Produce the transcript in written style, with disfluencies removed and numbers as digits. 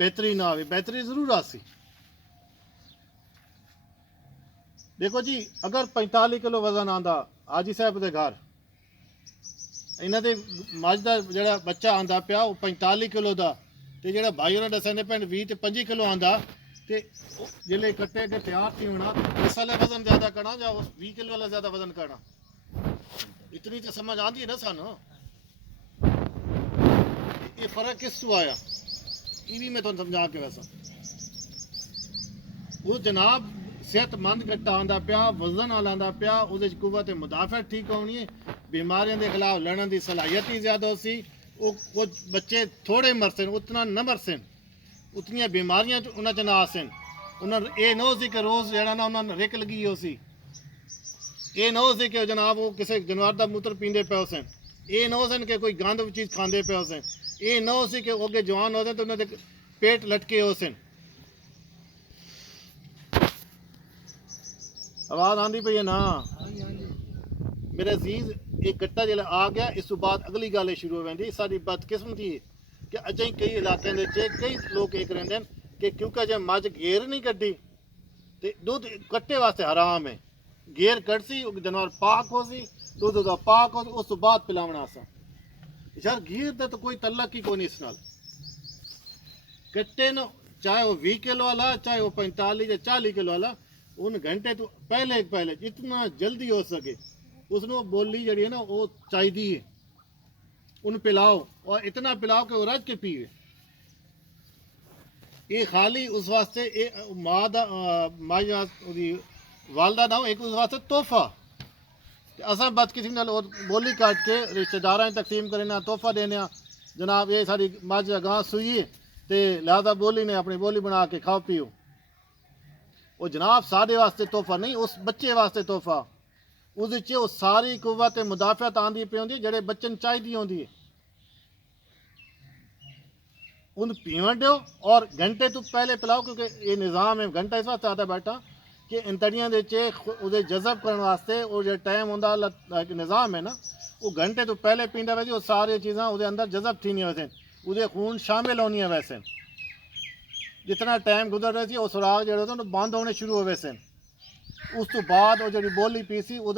बेहतरी ना आवे, बेहतरी जरूर आसी। देखो जी, अगर 45 किलो वजन आंदा हाजी साहब के घर, इन्हां दे मझ का जो बच्चा आंदा पिया वो 45 किलो का, तो जो भाई उन्हें दसा ने भैन 20 ते 25 किलो आंदा, तो जिले कट्टे के तैयार थी होना, इस वाले वजन ज़्यादा करना या 20 किलो वाला ज़्यादा वजन करना, इतनी तो समझ आती है ना सानू। ये फर्क किस तो आया, ये भी मैं तुम समझा के वैसा वो जनाब सेहतमंद कट्टा आंदा पिया, वजन वाला आंदा पिया, उहदे च कुव्वत मुदाफत ठीक होनी है, बीमारियों के खिलाफ लड़ने की सलाहियत ही ज़्यादा होसी। वो कुछ बच्चे थोड़े मरसन, उतना न मरसन, उतनियां बीमारियां उन्हां च ना आसन। उन्हें ये ना हो सी कि रोज़ जड़ा ना उन्हें रिक लगी हो सी, ये ना हो सी कि जनाब वो किसी जानवर का मूत्र पींदे पे सन, ये ना हो सन कि कोई गंद चीज़ खाते पे सन, ये ना हो सी कि अगे जवान हो तो उन्होंने पेट लटके हो सन। आवाज़ आती पई है ना मेरे अजीज। एक कट्टा जो आ गया, इस तो बाद अगली गल शुरू हो जाती। सारी बदकिस्मती है कि अजें कई इलाकों के कई लोग एक रहते हैं कि क्योंकि जब मझ गेर नहीं कड्डी तो दुध कट्टे वास्ते हराम है। गेर कटसी जानवर पाक हो सी, दुध का पाक हो, उस तो बाद पिलावना सा। यार गेर का तो कोई तल्लक ही कोई नहीं इस नाल। कट्टे न चाहे वो 20 किलो वाला, चाहे वो 45 या 40 किलो वाला, उन घंटे तो पहले जितना जल्दी हो सके उसको बोली जी है ना वो चाहिए है, उन पिलाओ और इतना पिलाओ कि वो रज के पीवे। ये खाली उस वास्ते माँ का वालदा ना हो, एक उस वास्ते तोहफा। असा बदकिस्मती नाल बोली काट के रिश्तेदार तकसीम करने, तोहफा देने जनाब ये सारी मझ गां सूई है तो लिहाजा बोली ने अपनी बोली बना के खाओ पियो। वो जनाब साढ़े वास्ते तोहफा नहीं, उस बच्चे वास्ते तोहफा। उस सारी कुव्वत मुदाफत आँदी पी होंगी जेह्ड़े बच्चन चाहिए होंगी है। उन पीवन दो और घंटे तो पहले पिलाओ, क्योंकि ये निज़ाम है। घंटा इस वास्ते आता बैठा कि इंतड़ियां दे जज़ब करने वास्ते वो जो टाइम होंदा निज़ाम है ना, वो घंटे तो पहले पींदा वैसे वो सारी चीज़ां वो अंदर जज़ब थी वैसे, वो खून शामिल होनी वैसे। जितना टाइम गुजर रहा थी वो सुराग जो बंद होने शुरू हो वैसे। उस तो बाद वो जी बोली पी सी वो